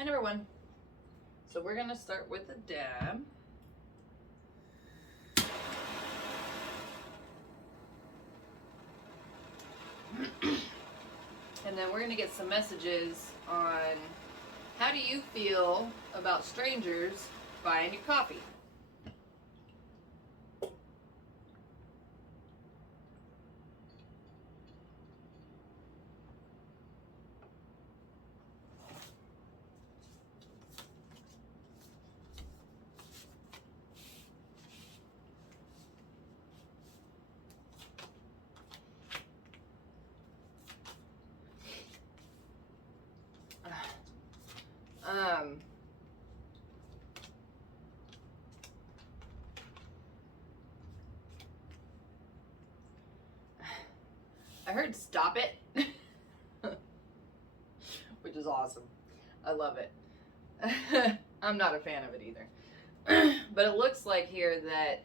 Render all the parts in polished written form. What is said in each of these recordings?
Hi, number one. So we're gonna start with a dab. And then we're gonna get some messages on how do you feel about strangers buying your coffee? I heard stop it, which is awesome. I love it. I'm not a fan of it either. But it looks like here that,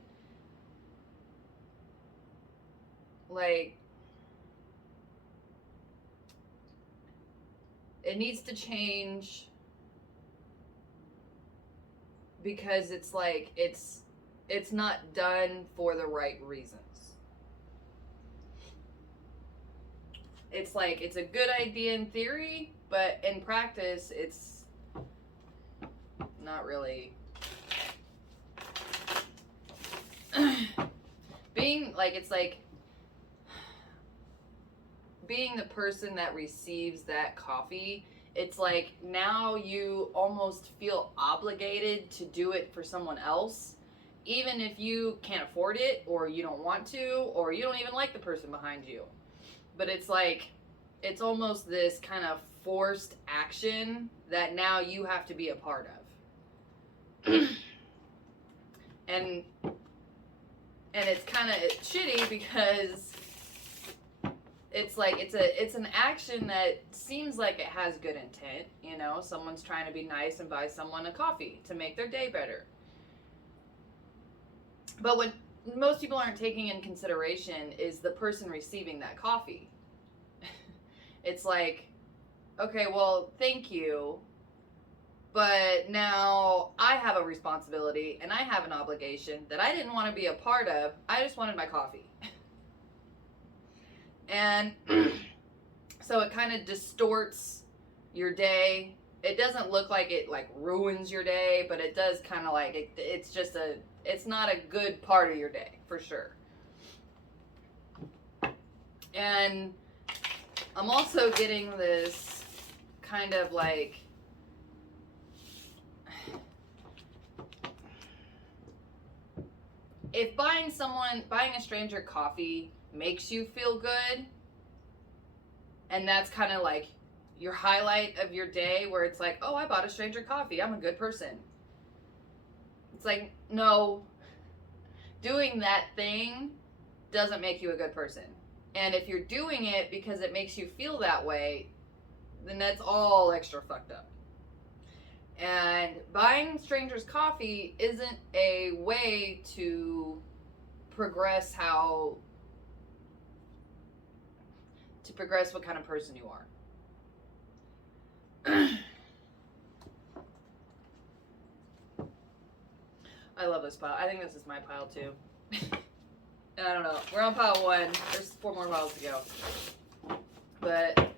like, it needs to change because it's like it's not done for the right reasons. It's like it's a good idea in theory, but in practice it's not really. Being like, it's like being the person that receives that coffee, it's like now you almost feel obligated to do it for someone else, even if you can't afford it or you don't want to or you don't even like the person behind you. But it's like it's almost this kind of forced action that now you have to be a part of. and it's kind of shitty because it's like it's an action that seems like it has good intent, you know, someone's trying to be nice and buy someone a coffee to make their day better. But what most people aren't taking in consideration is the person receiving that coffee. It's like, okay, well, thank you, but now I have a responsibility and I have an obligation that I didn't want to be a part of. I just wanted my coffee. And so it kind of distorts your day. It doesn't look like it like ruins your day, but it does kind of like it's not a good part of your day for sure. And I'm also getting this kind of like, if buying a stranger coffee makes you feel good, and that's kind of like your highlight of your day, where it's like, oh, I bought a stranger coffee, I'm a good person. It's like, no, doing that thing doesn't make you a good person. And if you're doing it because it makes you feel that way, then that's all extra fucked up. And buying strangers coffee isn't a way to progress what kind of person you are. I love this pile. I think this is my pile too. I don't know. We're on pile 1. There's 4 more piles to go. But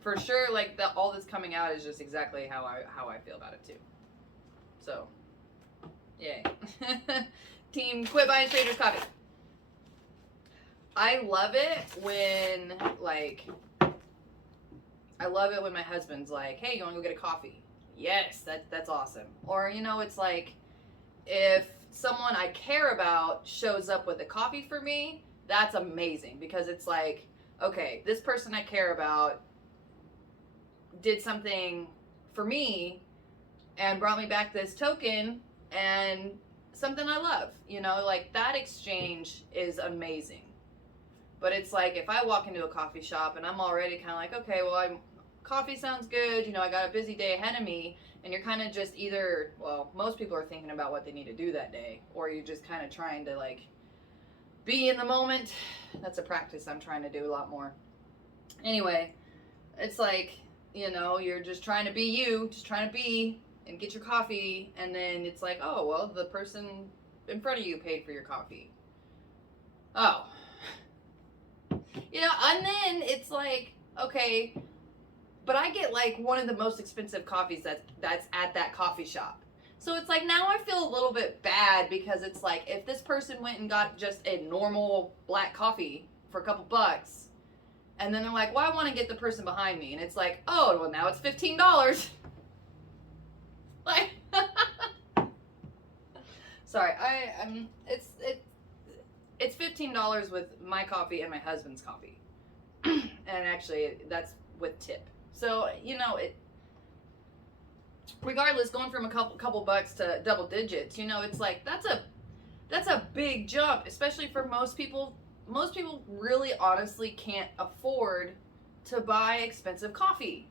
for sure, like, all this coming out is just exactly how I feel about it too. So, yay. Team quit buying strangers coffee. I love it when, like, my husband's like, hey, you want to go get a coffee? Yes, that's awesome. Or, you know, it's like, if someone I care about shows up with a coffee for me, that's amazing, because it's like, okay, this person I care about did something for me and brought me back this token and something I love, you know, like that exchange is amazing. But it's like, if I walk into a coffee shop and I'm already kind of like, okay, well, coffee sounds good, you know, I got a busy day ahead of me, and you're kind of just either, well, most people are thinking about what they need to do that day, or you're just kind of trying to like be in the moment. That's a practice I'm trying to do a lot more. Anyway, it's like, you know, you're just trying to be you, just trying to be and get your coffee, and then it's like, oh, well, the person in front of you paid for your coffee. Oh. You know, and then it's like, okay, but I get like one of the most expensive coffees that's at that coffee shop. So it's like now I feel a little bit bad because it's like if this person went and got just a normal black coffee for a couple bucks, and then they're like, well, I want to get the person behind me, and it's like, oh, well, now it's $15. Like, sorry, it's $15 with my coffee and my husband's coffee, and actually that's with tip. So you know it. Regardless, going from a couple bucks to double digits, you know, it's like that's a big jump, especially for most people. Most people really honestly can't afford to buy expensive coffee.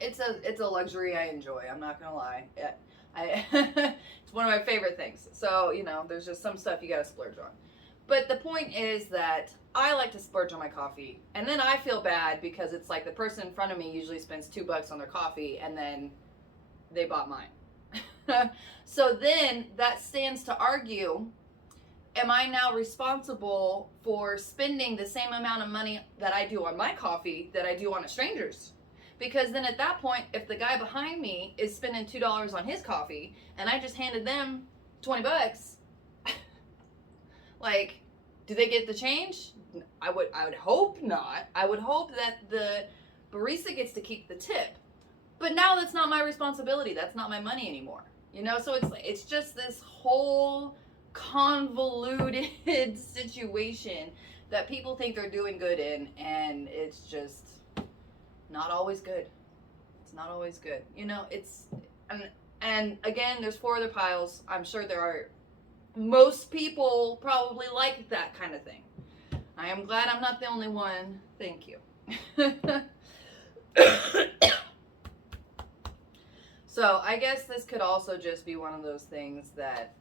It's a luxury I enjoy. I'm not gonna lie. It's one of my favorite things. So you know, there's just some stuff you gotta splurge on. But the point is that I like to splurge on my coffee, and then I feel bad because it's like the person in front of me usually spends $2 on their coffee, and then they bought mine. So then that stands to argue, am I now responsible for spending the same amount of money that I do on my coffee that I do on a stranger's? Because then at that point, if the guy behind me is spending $2 on his coffee and I just handed them $20, like, do they get the change? I would hope not. I would hope that the barista gets to keep the tip. But now that's not my responsibility. That's not my money anymore. You know, so it's just this whole convoluted situation that people think they're doing good in, and it's just not always good. It's not always good. You know, and again, there's 4 other piles. I'm sure there are. Most people probably like that kind of thing. I am glad I'm not the only one. Thank you. So I guess this could also just be one of those things that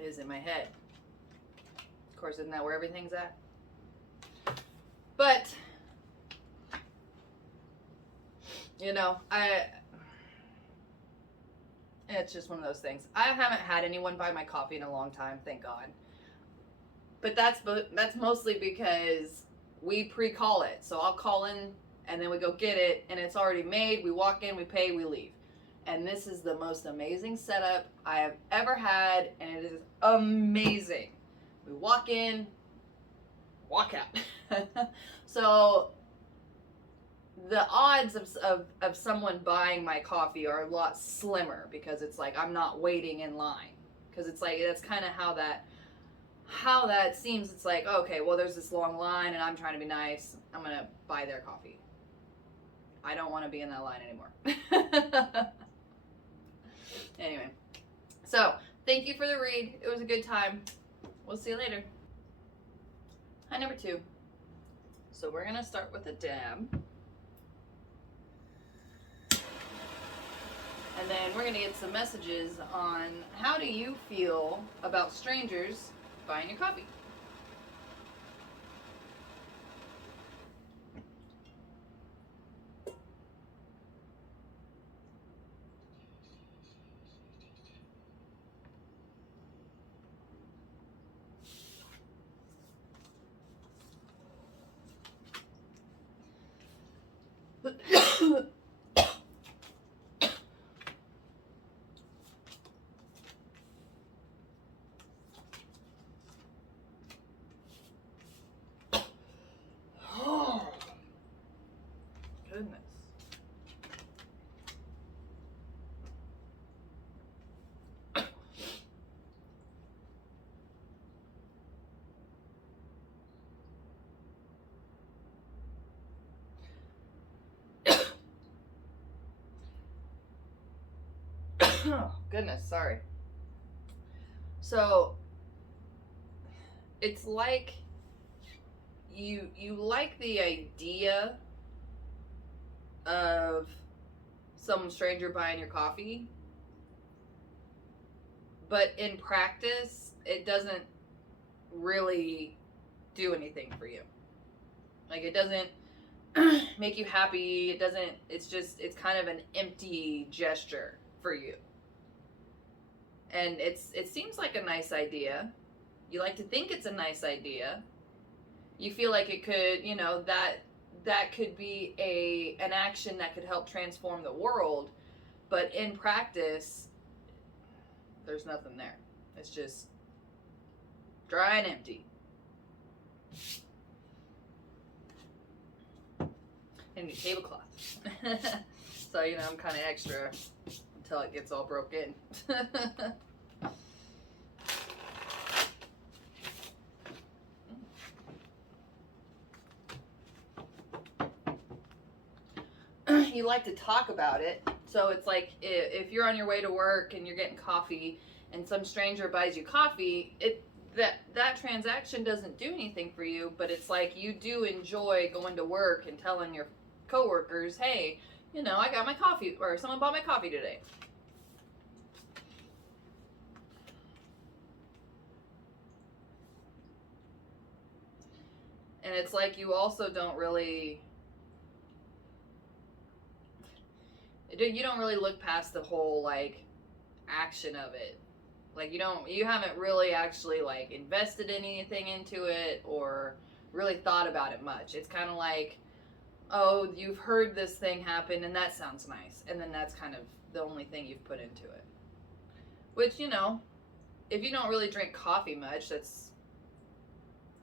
is in my head. Of course, isn't that where everything's at? But, you know, it's just one of those things. I haven't had anyone buy my coffee in a long time, thank God. But that's mostly because we pre-call it. So I'll call in and then we go get it and it's already made. We walk in, we pay, we leave. And this is the most amazing setup I have ever had, and it is amazing. We walk in, walk out. So the odds of someone buying my coffee are a lot slimmer because it's like I'm not waiting in line. Because it's like that's kind of how that seems. It's like, okay, well, there's this long line and I'm trying to be nice. I'm going to buy their coffee. I don't want to be in that line anymore. Anyway, so thank you for the read. It was a good time. We'll see you later. Hi, number 2. So we're going to start with a dab. And then we're going to get some messages on how do you feel about strangers buying your coffee. Oh, goodness. Oh, goodness, sorry. So it's like you like the idea of some stranger buying your coffee, but in practice it doesn't really do anything for you. Like it doesn't make you happy. It doesn't, it's just, it's kind of an empty gesture for you. And it seems like a nice idea. You like to think it's a nice idea. You feel like it could, you know, that could be an action that could help transform the world, but in practice, there's nothing there. It's just dry and empty. And your tablecloth. So, you know, I'm kind of extra until it gets all broke in. You like to talk about it. So it's like if you're on your way to work and you're getting coffee and some stranger buys you coffee, that transaction doesn't do anything for you, but it's like you do enjoy going to work and telling your coworkers, hey, you know, I got my coffee, or someone bought my coffee today. And it's like you also don't really, you don't really look past the whole like action of it. Like you haven't really actually like invested anything into it or really thought about it much. It's kind of like, oh, you've heard this thing happen and that sounds nice. And then that's kind of the only thing you've put into it. Which, you know, if you don't really drink coffee much, that's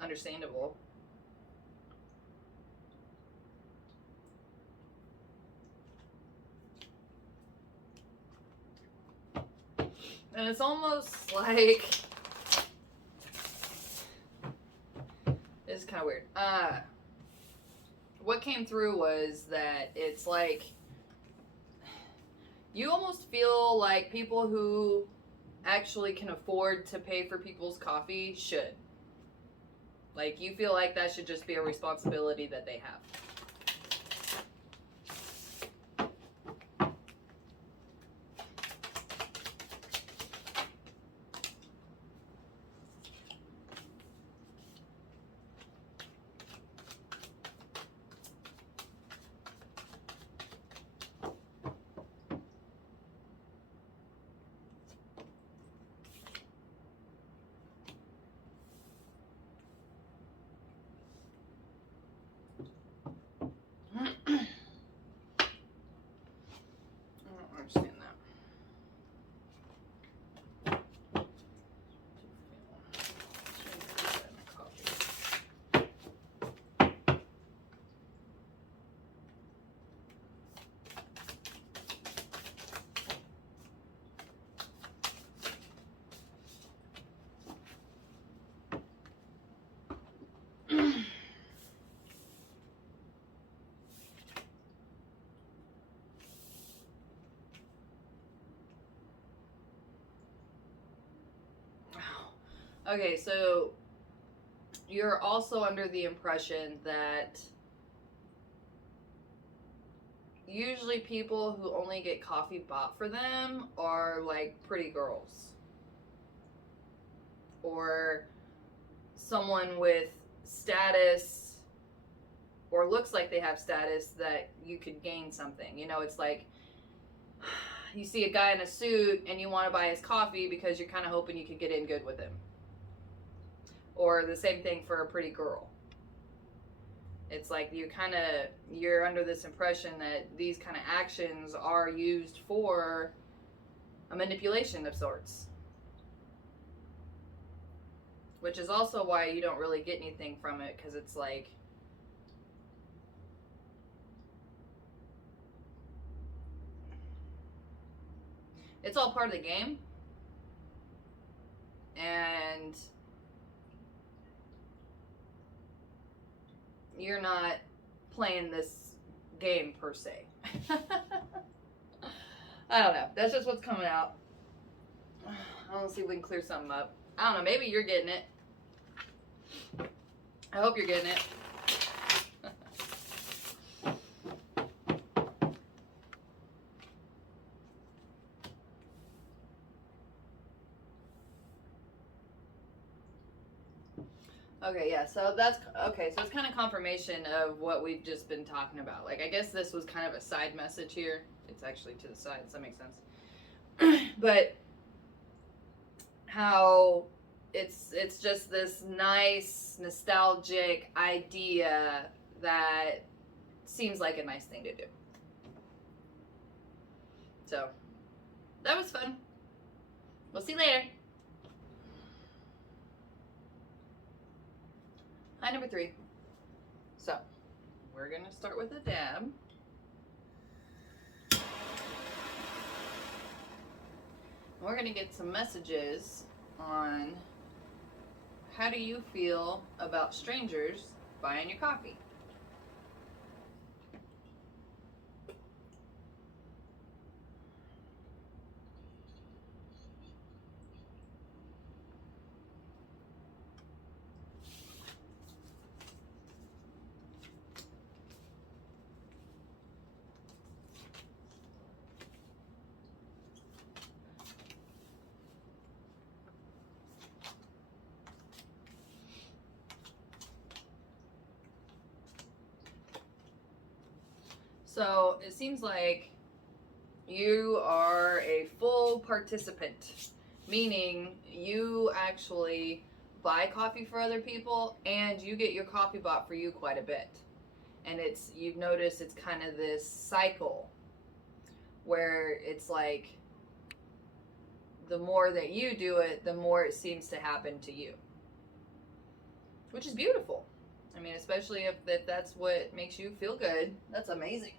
understandable. And it's almost like, it's kind of weird. What came through was that it's like, you almost feel like people who actually can afford to pay for people's coffee should. Like, you feel like that should just be a responsibility that they have. Okay, so you're also under the impression that usually people who only get coffee bought for them are like pretty girls. Or someone with status or looks like they have status that you could gain something. You know, it's like you see a guy in a suit and you want to buy his coffee because you're kind of hoping you could get in good with him. Or the same thing for a pretty girl. It's like you're under this impression that these kind of actions are used for a manipulation of sorts. Which is also why you don't really get anything from it, because it's like, it's all part of the game. And you're not playing this game per se. I don't know. That's just what's coming out. I want to see if we can clear something up. I don't know. Maybe you're getting it. I hope you're getting it. Okay, yeah, so that's okay. So it's kind of confirmation of what we've just been talking about. Like, I guess this was kind of a side message here. It's actually to the side. Does that make sense? But how it's just this nice nostalgic idea that seems like a nice thing to do. So that was fun. We'll see you later. Hi, number 3. So we're gonna start with a dab. We're gonna get some messages on how do you feel about strangers buying your coffee. So it seems like you are a full participant, meaning you actually buy coffee for other people and you get your coffee bought for you quite a bit. And you've noticed it's kind of this cycle where it's like the more that you do it, the more it seems to happen to you, which is beautiful. I mean, especially if that's what makes you feel good. That's amazing.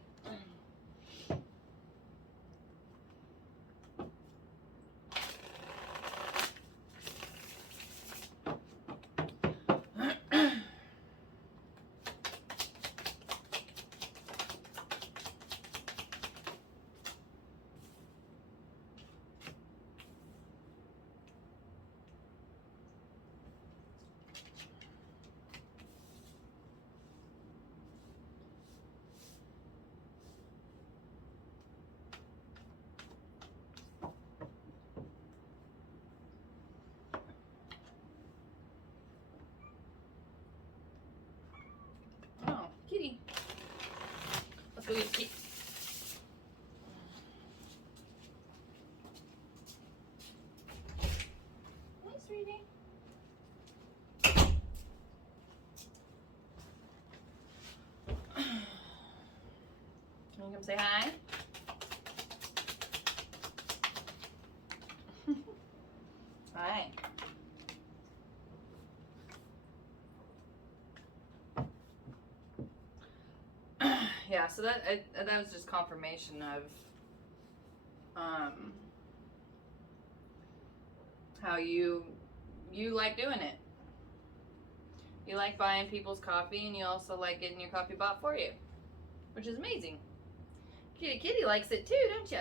Oh, kitty. Let's go get the kitty. Hi, sweetie. Can you come say hi? Hi. Yeah, so that was just confirmation of how you like doing it. You like buying people's coffee, and you also like getting your coffee bought for you, which is amazing. Kitty likes it too, don't you?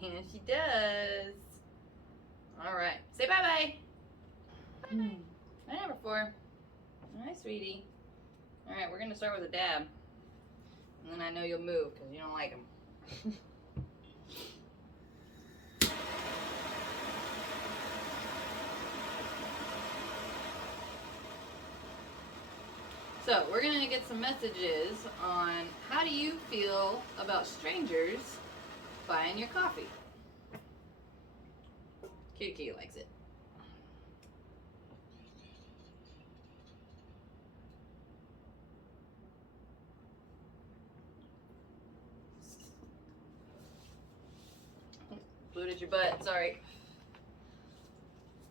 Yeah, she does. All right, say bye bye. Hi, number 4. Hi, sweetie. All right, we're gonna start with a dab, and then I know you'll move because you don't like them. So we're gonna get some messages on how do you feel about strangers buying your coffee. Kitty likes it. Booted your butt, sorry.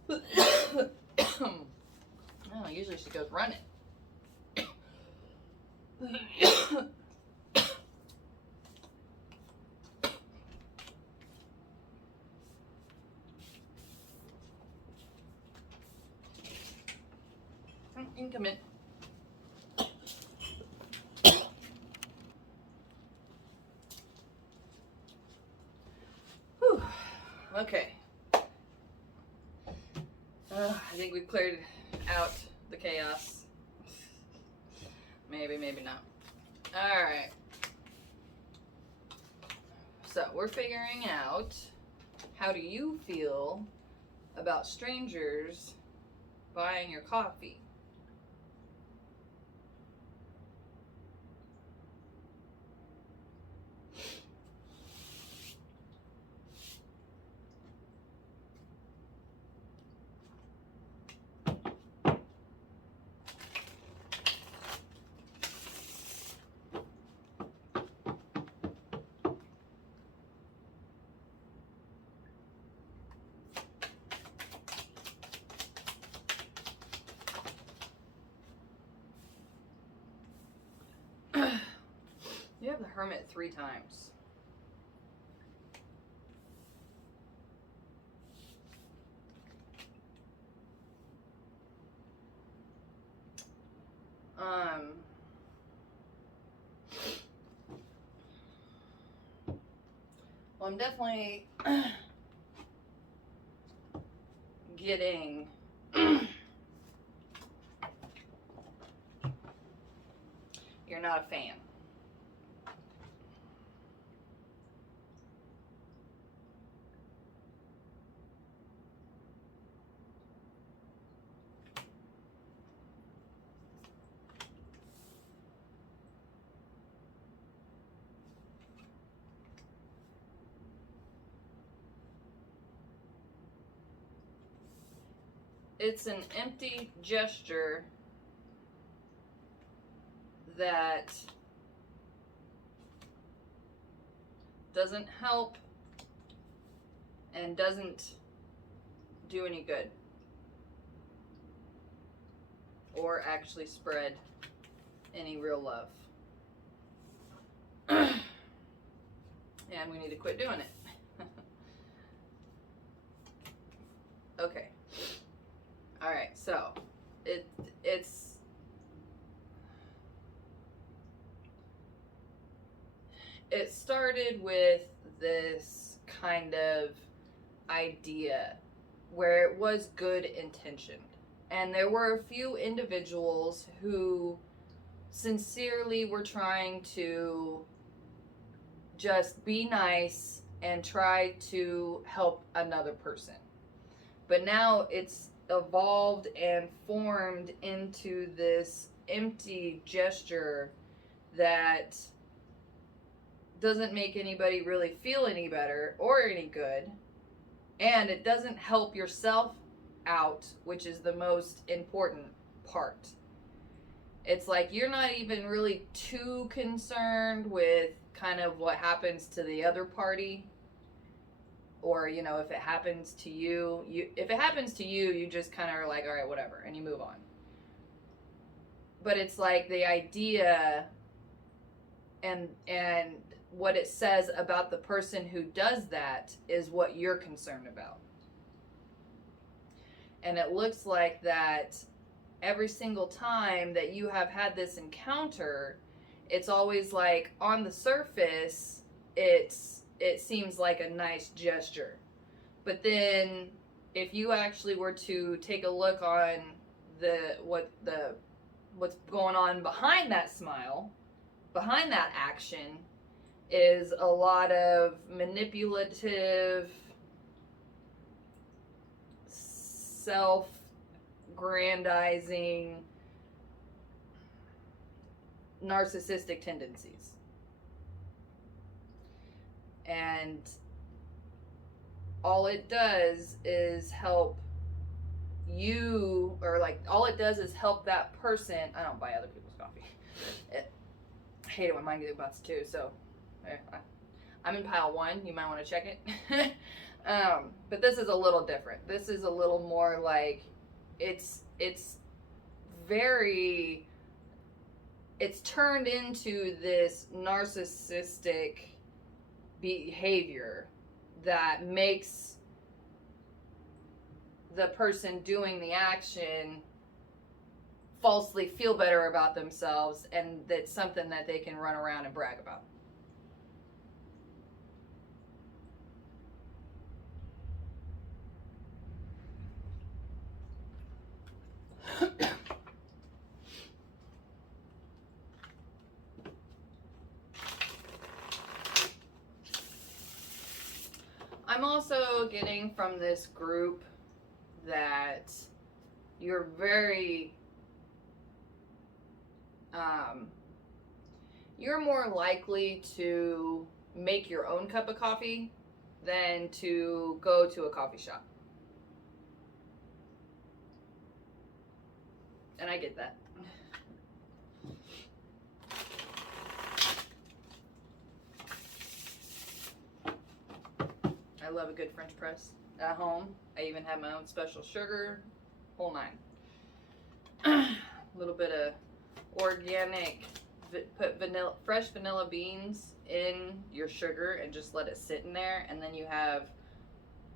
Oh, usually she goes running. You can come in. Whew. Okay. I think we've cleared out the chaos. Maybe, maybe not. All right. So we're figuring out, how do you feel about strangers buying your coffee? hermit 3 times. Well, I'm definitely getting you're not a fan. It's an empty gesture that doesn't help and doesn't do any good or actually spread any real love. And we need to quit doing it. Okay. All right, so it started with this kind of idea where it was good intentioned. And there were a few individuals who sincerely were trying to just be nice and try to help another person. But now it's evolved and formed into this empty gesture that doesn't make anybody really feel any better or any good, and it doesn't help yourself out, which is the most important part. It's like you're not even really too concerned with kind of what happens to the other party, or you know, if it happens to you, you just kind of are like, all right, whatever, and you move on. But it's like the idea and what it says about the person who does that is what you're concerned about. And it looks like that every single time that you have had this encounter, it's always like on the surface, it seems like a nice gesture. But then if you actually were to take a look on what's going on behind that smile, behind that action, is a lot of manipulative, self-grandizing, narcissistic tendencies. And all it does is help you, or like all it does is help that person. I don't buy other people's coffee. I hate it when mine get butts too, so I'm in pile 1. You might want to check it. But this is a little different. This is a little more like it's turned into this narcissistic behavior that makes the person doing the action falsely feel better about themselves, and that's something that they can run around and brag about. I'm also getting from this group that you're very, you're more likely to make your own cup of coffee than to go to a coffee shop. And I get that. I love a good French press at home. I even have my own special sugar, whole nine. A little bit of organic put fresh vanilla beans in your sugar and just let it sit in there, and then you have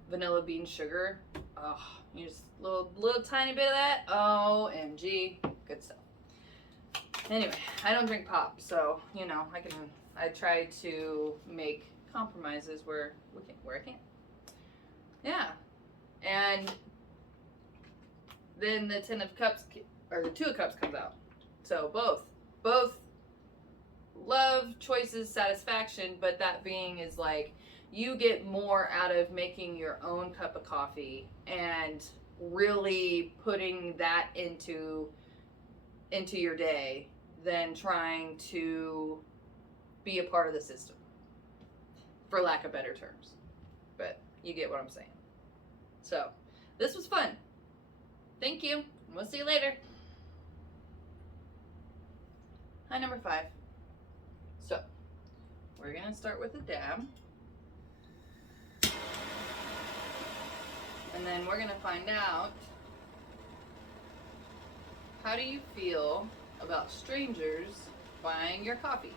vanilla bean sugar. Oh, you just little tiny bit of that. OMG, good stuff. Anyway, I don't drink pop, so you know I try to make compromises where I can. Yeah, and then the 10 of cups or the 2 of cups comes out. So both love, choices, satisfaction, but that being is like you get more out of making your own cup of coffee and really putting that into your day than trying to be a part of the system, for lack of better terms. But you get what I'm saying. So this was fun. Thank you. We'll see you later. Hi, number 5. So we're gonna start with a dab, and then we're gonna find out, how do you feel about strangers buying your coffee?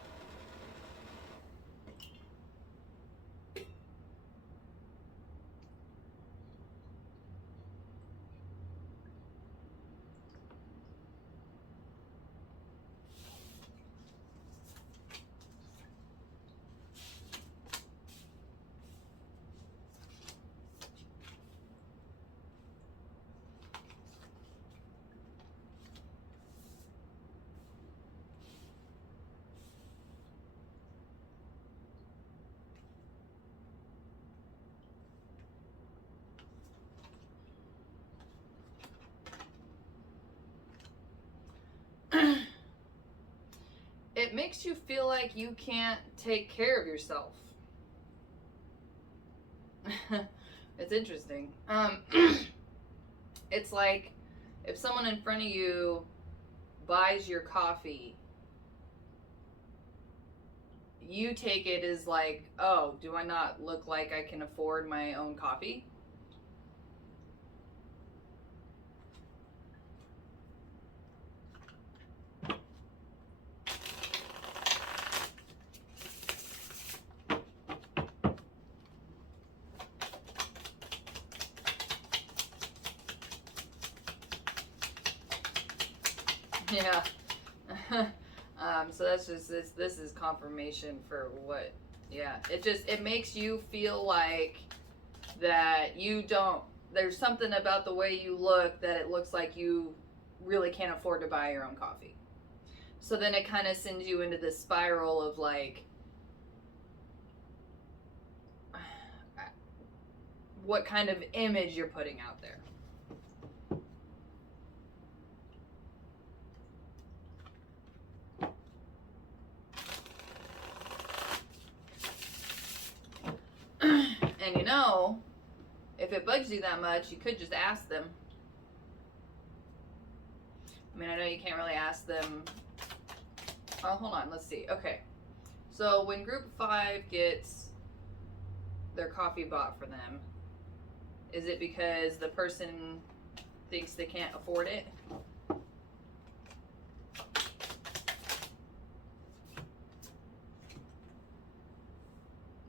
It makes you feel like you can't take care of yourself. It's interesting. It's like if someone in front of you buys your coffee, you take it as like, oh, do I not look like I can afford my own coffee? Yeah. So that's just this is confirmation for what, yeah, it makes you feel like that you don't, there's something about the way you look that it looks like you really can't afford to buy your own coffee. So then it kind of sends you into this spiral of like, what kind of image you're putting out there. And you know, if it bugs you that much, you could just ask them. I mean, I know you can't really ask them. Oh, hold on, let's see. Okay. So when group 5 gets their coffee bought for them, is it because the person thinks they can't afford it?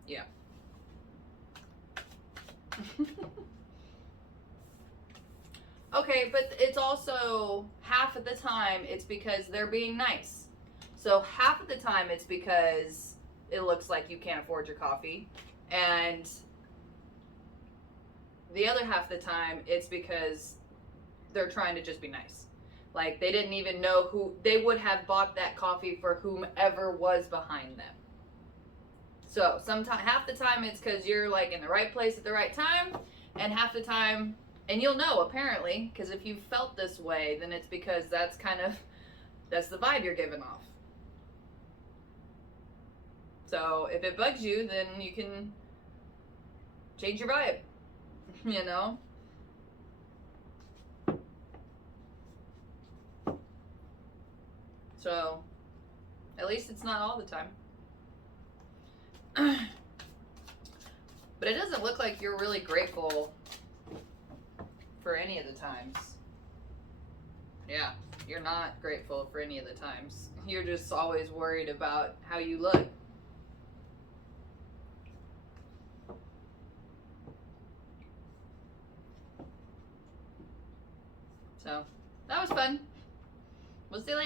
Yeah. Okay, but it's also half of the time it's because they're being nice. So half of the time it's because it looks like you can't afford your coffee, and the other half of the time it's because they're trying to just be nice. Like they didn't even know who they would have bought that coffee for, whomever was behind them. So sometimes, half the time it's because you're like in the right place at the right time, and half the time, and you'll know apparently, because if you felt this way, then it's because that's the vibe you're giving off. So if it bugs you, then you can change your vibe, you know? So at least it's not all the time. But it doesn't look like you're really grateful for any of the times. Yeah, you're not grateful for any of the times. You're just always worried about how you look. So, that was fun. We'll see you later.